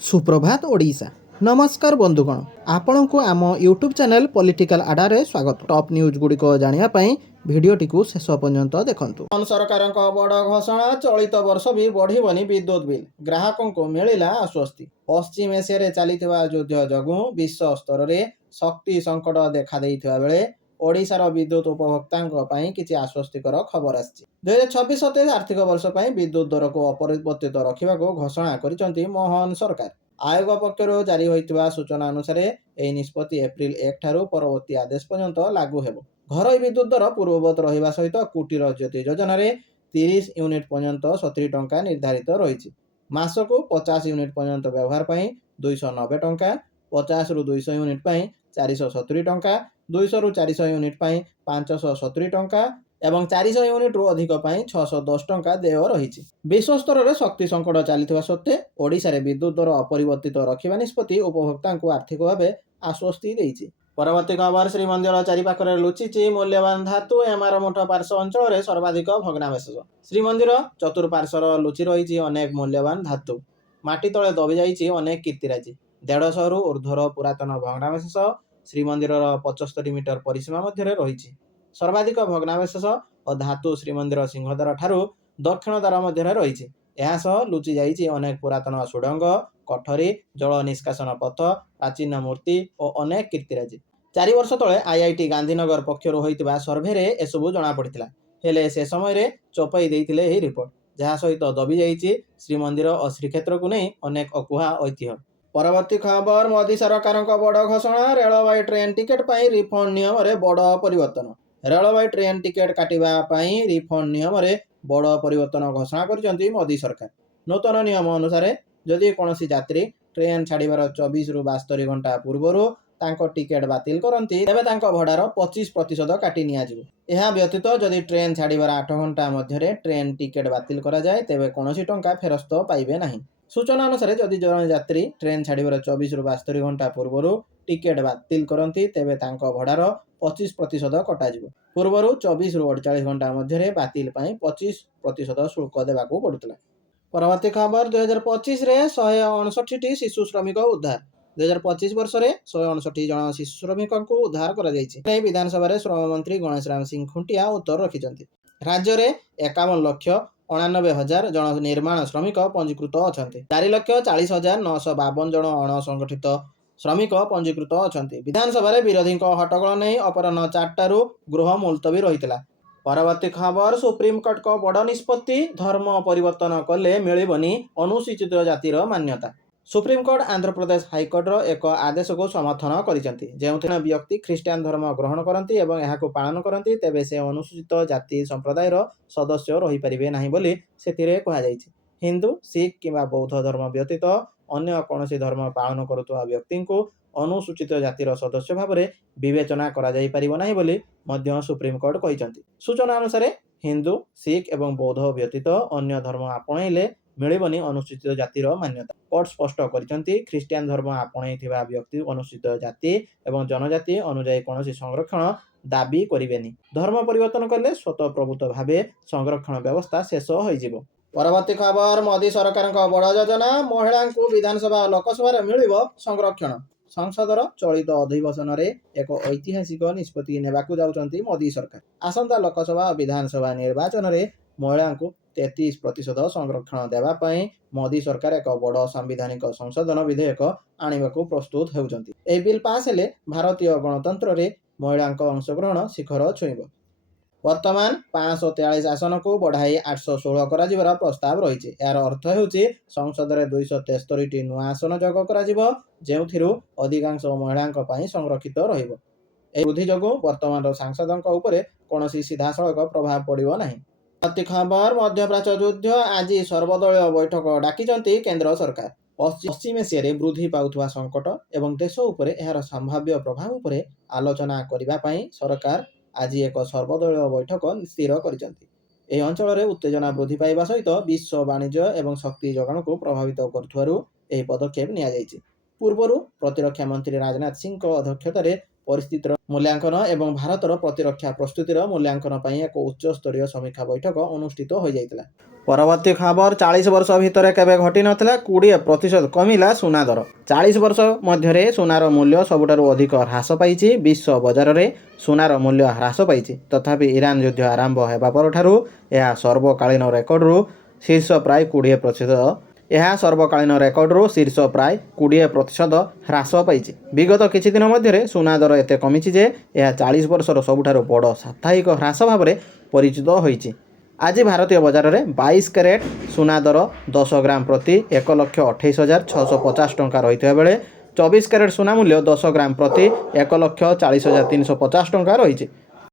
सुप्रभात ओडिशा। नमस्कार बंधुगण, आपण को आम यूट्यूब चैनल पॉलिटिकल आडारे स्वागत। टॉप न्यूज गुड़िक जानापी भिडटी को शेष पर्यंत देखु। सरकार बड़ घोषणा, चलित वर्ष भी बढ़िबनी विद्युत बिल, ग्राहकों को मिला आश्वस्ति। पश्चिम एशिया चली युद्ध जगू विश्व स्तर में शक्ति संकट देखा बेले ओडिशार विद्युत उपभोक्ता किसी आश्वस्तिकर खबर आसी। 2026-27 आर्थिक वर्ष विद्युत दर को अपरिवर्तित रखा घोषणा कर मोहन सरकार। आयोग पक्षर जारी होता सूचना अनुसार यह निष्पत्ति एप्रिल 1 ठारू परवर्ती आदेश पर्यंत लागू हेब। घरोई विद्युत दर पूर्ववत रहा सहित कुटीर ज्योति योजन 30 यूनिट पर्यंत 70 टंका निर्धारित रही। मासकू 50 यूनिट पर्यंत व्यवहार पर 290 टंका, 50 रु 200 यूनिट पर 470 टंका, 200 रु 400 यूनिट पर 570 टंका एवं 400 यूनिट रु अधिक 610 टंका देय रही। विश्व स्तर में शक्ति संकट चली सत्वे ओडिशा रे विद्युत दर अपरिवर्तित रखा निष्पत्ति उपभोक्ता को आर्थिक भाव आश्वस्ति देती। परवर्ती खबर, श्रीमंदिर चारिपाखरे लुचिची मूल्यवान धातु। एमार मुठ पार्श्व अंचल में सर्वाधिक भग्नावशेष। श्रीमंदिर चतुर्पार्श्वर लुचि रही अनेक मूल्यवान धातु। माटी तले दबी जाइए अनेक कीर्तिराजी। 150 रु ऊर्ध्वर पुरातन भग्नावशेष श्रीमंदिर 75 मीटर परिसीमा मध्य रही। सर्वाधिक भग्नावशेष और धातु श्रीमंदिर सिंहद्वार ठारू दक्षिण द्वार मध्य रही। यह लुचि जाइए अनेक पुरातन सुडंग, कठरी, जल निष्कासन पथ, प्राचीन मूर्ति और अनेक कीर्तिराजी। 4 वर्ष तले आईआईटी गांधीनगर पक्षर होता सर्भे एसबू जना पड़ा। हेले से समय चपाई देते यह रिपोर्ट, जहाँ सहित दबी जाइए श्रीमंदिर और श्रीक्षेत्र को नहीं अनेक अकुहा ऐतिह्य। परवर्ती खबर, मोदी सरकार बड़ घोषणा, रेलवे ट्रेन टिकेट पर रिफंड नियम में बड़ परिवर्तन। रेलवे ट्रेन टिकेट काटापी रिफंड नियम में बड़ परिवर्तन घोषणा कर मोदी सरकार। नूतन नियम अनुसार जदि कौन यात्री ट्रेन छाड़बार 24 रु 72 घंटा पूर्व टिकेट बातिल करती तेज भड़ार 25% काटी निया व्यतीत जदि ट्रेन छाड़बार 8 घंटा मध्य ट्रेन टिकेट बातिल करा जाए तेबे कौन टंका फेरस्त पाइबे नहीं। सूचना अनुसार जदि जन यात्री ट्रेन छाड़बार 24 रु 72 घंटा पूर्व टिकेट बातिल करती तेबे भड़ार 25% कटा। पूर्व 24 रु 48 घंटा मध्य बातिल 25% शुल्क देवाक पड़ुला। परवर्ती खबर, 2025 रे 159 शिशु श्रमिक उद्धार। 2025 वर्ष में 159 जन शिशु श्रमिक को उद्धार कर विधानसभा श्रम मंत्री गणेश राम सिंह खुंटिया उत्तर रखिंट। राज्य में 51,99,000 जन निर्माण श्रमिक पंजीकृत अच्छा। 4,40,952 जन अणसंगठित श्रमिक पंजीकृत अच्छा। विधानसभा विरोधी हट्टगोल नहीं अपराह 4टारू गृह मुलतवी रही। परवर्ती खबर, सुप्रीमकोर्ट को बड़ निष्पत्ति, धर्म परिवर्तन कले मिलबनी अनुसूचित जातिर मान्यता। सुप्रीमकोर्ट आंध्र प्रदेश हाईकोर्टर एक आदेश को समर्थन कर व्यक्ति ख्रीष्टान धर्म ग्रहण करती एवं यह पालन करती तेबे से अनुसूचित जाति संप्रदायर सदस्य रही पारिबे नाही बोली सेतिरे कहा जायछि। हिंदू, सिख किंबा बौद्ध धर्म व्यतीत अन्य कौन धर्म पालन करुवा व्यक्ति को अनुसूचित जातिर सदस्य भाव में विवेचना करा जाई परिबो नाही बोली मध्य सुप्रीमकोर्ट कहिसंती। सूचना अनुसार हिंदू, सिख एवं बौद्ध व्यतीत अन्य धर्म आपणैले मिलबनी अनुसूचित जातिर मान्यता। कोर्ट स्पष्ट करिसंती ख्रीष्टान धर्म आपणैथिबा व्यक्ति अनुसूचित जाति एवं जनजाति अनुଯାयी कौन संरक्षण दाबी करिबेनी। धर्म परिवर्तन कले स्वतः प्रभुत्व भावे संरक्षण व्यवस्था शेष होइजिबो। परवर्ती खबर, मोदी सरकार बड़ योजना, महिला को विधानसभा और लोकसभा मिलिबो संरक्षण। संसदर चलित अधिवेशन में एक ऐतिहासिक निष्पत्ति नेबाकू जाउछंती मोदी सरकार। आसंता लोकसभा और विधानसभा निर्वाचन में महिला को 33% संरक्षण देवाई मोदी सरकार एक बड़ संवैधानिक संशोधन विधेयक आनिबाकू प्रस्तुत होउछंती। एही बिल पास हेले भारतीय गणतंत्र रे महिला अंशग्रहण शिखर छुईब। वर्तमान 543 आसन को बढ़ाई 816 कर प्रस्ताव रही। यार अर्थ होउछि संसद में 273 नुआ आसन जोग कर अधिकांश महिला संरक्षित रहिबो। एही वृद्धि जोगु वर्तमान सांसदों उपर कौन सीधासलख प्रभाव पड़ो ना। प्रति खबर, मध्यप्राच्य युद्ध, आज सर्वदलीय बैठक डाकिचंती केंद्र सरकार। पश्चिम एशिया वृद्धि पाउथुवा संकट एवं देश उपर एहार संभाव्य प्रभाव उपर आलोचना करिबा सरकार आज एक सर्वदलीय बैठक स्थिर कर अंचल में उत्तेजना वृद्धि पाइबा सहित विश्व वाणिज्य एवं शक्ति जोगाण को प्रभावित करुथुवारु एही पदक्षेप निया जायछि। पूर्व प्रतिरक्षा मंत्री राजनाथ सिंह अध्यक्षतार परिस्थितिर मूल्यांकन एवं भारतर प्रतिरक्षा प्रस्तुतिर मूल्यांकन एक उच्च स्तरीय समीक्षा बैठक अनुष्ठित हो जाइतिला। ପରବର୍ତ୍ତୀ ଖବର 40 ବର୍ଷ ଭିତରେ କେବେ ଘଟିନଥିଲା 20% କମିଲା ସୁନା ଦର। 40 ବର୍ଷ ମଧ୍ୟରେ ସୁନାର ମୂଲ୍ୟ ସବୁଠାରୁ ଅଧିକ ହ୍ରାସ ପାଇଛି। ବିଶ୍ୱ ବଜାରରେ ସୁନାର ମୂଲ୍ୟ ହ୍ରାସ ପାଇଛି। ତଥାପି ଇରାନ ଯୁଦ୍ଧ ଆରମ୍ଭ ହେବା ପରଠାରୁ ଏହା ସର୍ବକାଳୀନ ରେକର୍ଡରୁ ଶୀର୍ଷ ପ୍ରାୟ 20%। ଏହା ସର୍ବକାଳୀନ ରେକର୍ଡରୁ ଶୀର୍ଷ ପ୍ରାୟ 20% ହ୍ରାସ ପାଇଛି। ବିଗତ କିଛି ଦିନ ମଧ୍ୟରେ ସୁନା ଦର ଏତେ କମିଛି ଯେ ଏହା 40 ବର୍ଷର ସବୁଠାରୁ ବଡ଼ ସାପ୍ତାହିକ ହ୍ରାସ ଭାବରେ ପରିଚିତ ହୋଇଛି। ଆଜି ଭାରତୀୟ ବଜାରରେ 22 କ୍ୟାରେଟ୍ ସୁନା ଦର 10 ଗ୍ରାମ ପ୍ରତି 1,28,650 ଟଙ୍କା ରହିଥିବା ବେଳେ 24 କ୍ୟାରେଟ୍ ସୁନା ମୂଲ୍ୟ 10 ଗ୍ରାମ ପ୍ରତି 1,40,350 ଟଙ୍କା ରହିଛି।